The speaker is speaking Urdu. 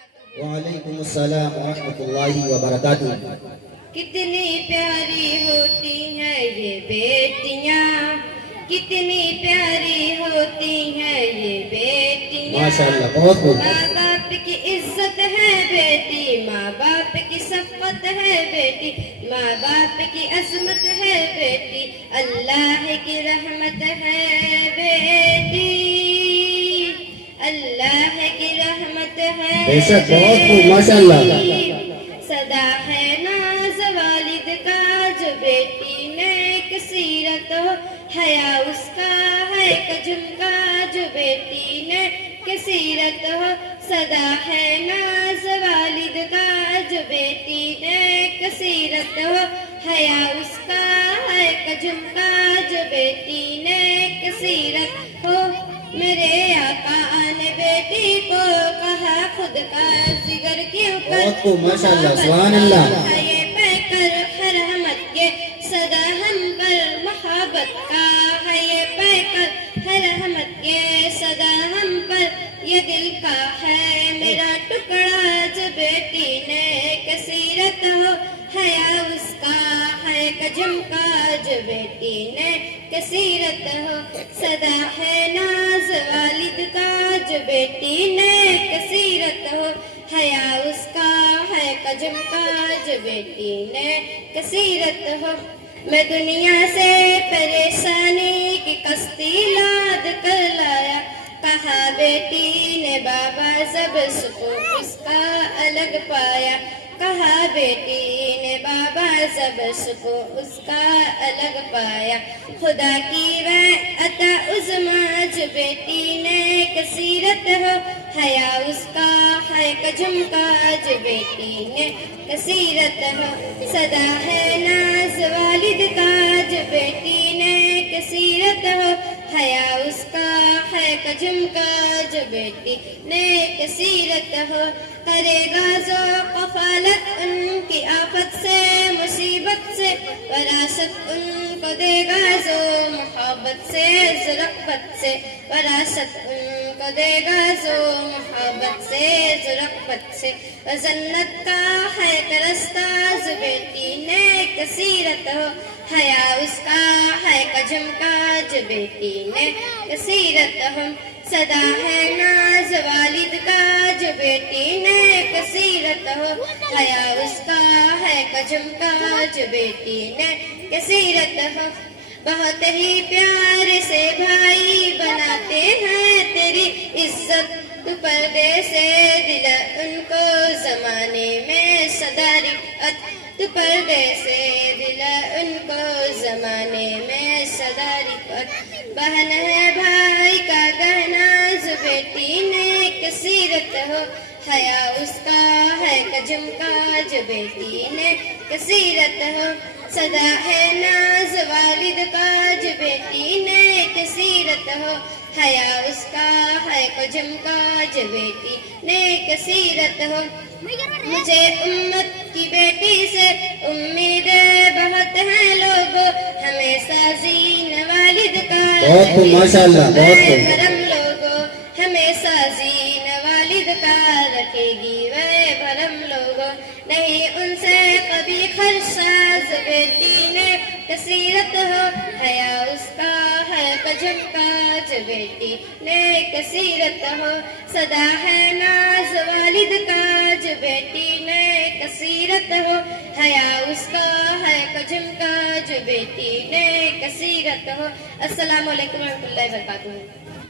وعلیکم السلام ورحمۃ اللہ وبرکاتہ۔ کتنی پیاری ہوتی ہیں یہ بیٹیاں، کتنی پیاری ہوتی ہیں یہ بیٹیاں۔ ماشاءاللہ، بہت خوب۔ ماں باپ کی عزت ہے بیٹی، ماں باپ کی شفقت ہے بیٹی، ماں باپ کی عظمت ہے بیٹی، اللہ کی رحمت ہے بیٹی، اللہ کی رحمت ہے بے شک، بہت خوب، ماشاءاللہ۔ صدا ہے ناز والد کا جو بیٹی نیک سیرت ہو، حیا اس کا ہے کجم کا جو بیٹی نیک سیرت ہو، صدا ہے ناز والد کا جو بیٹی نیک سیرت ہو، حیا اس کا ہے کجم کا جو بیٹی نیک سیرت ہو۔ میرے آقا نے بیٹی کو کہا خود کا ذکر کیوں کر، بہت خوب، ماشاءاللہ، سبحان اللہ۔ یہ پہ کر رحمت کے صدا ہم پر محبت کا ہے، یہ پہ کر رحمت کے صدا ہم پر یہ دل کا ہے، میرا ٹکڑا جو بیٹی نیک سیرت ہو، حیا اس کا ہے کجم کا جو بیٹی نیک سیرت ہو، صدا ہے ناز والد کا جو بیٹی نیک سیرت ہو، حیا اس کا ہے کجم کا جو بیٹی نیک سیرت ہو۔ میں دنیا سے پریشانی کی کشتی لاد کر لایا، کہا بیٹی نے بابا سب کو اس کا الگ پایا، کہا بیٹی نے بابا سب کو اس کا الگ پایا، خدا کی عطا عظما جو بیٹی نیک سیرت ہو، حیا اس کا ہے کجم کا جو بیٹی نیک سیرت ہو، صدا ہے ناز والد کا جو بیٹی نیک سیرت ہو، حیا اس کا ہے کجم کا جو بیٹی نیک سیرت ہو، کرے گا ذو کفالت ان کی آفت سے مصیبت سے، وراثت ان کو دے گا ذو محبت سے رغبت سے، وراثت ان کو دے گا ذو محبت سے رغبت سے، جنت کا ہے رستہ جو بیٹی نیک سیرت ہو، حیا اس کا ہے کجم کا جو بیٹی نیک سیرت ہو، صدا ہے ناز والد کا جو بیٹی نیک سیرت ہو، حیا اس کا ہے کجم کا جو بیٹی نیک سیرت ہو، بہت ہی پیار سے بھائی بناتے ہیں تیری عزت، تو پردے سے دل ان کو زمانے میں صدا رفعت، تو پردے سے دل ان کو زمانے میں صدا رفعت، بہن ہے بھائی کا گہنا جو بیٹی نیک سیرت ہو، حیا اس کا ہے کجم کا جو بیٹی نیک سیرت ہو، صدا ہے ناز والد کا جو بیٹی نیک سیرت ہو، حیا اس کا ہے کجم کا جو بیٹی نیک سیرت ہو، مجھے امت کی بیٹی سے امید بہت ہیں لوگ، ہمیشہ زین والد کا بہت خوب، ماشاءاللہ، بہت خوب۔ بھرم لوگو، ہمیشہ زین والد کا رکھے گی وہ بھرم لوگو، نہیں ان سے کبھی خرساز بیٹی نیک سیرت ہو، حیا اس کا ہے کجم کا جو بیٹی نیک سیرت ہو، صدا ہے ناز والد کا جو بیٹی نیک سیرت ہو، حیا اس کا ہے کجم کا جو بیٹی نیک سیرت ہو۔ السلام علیکم ورحمۃ اللہ وبرکاتہ۔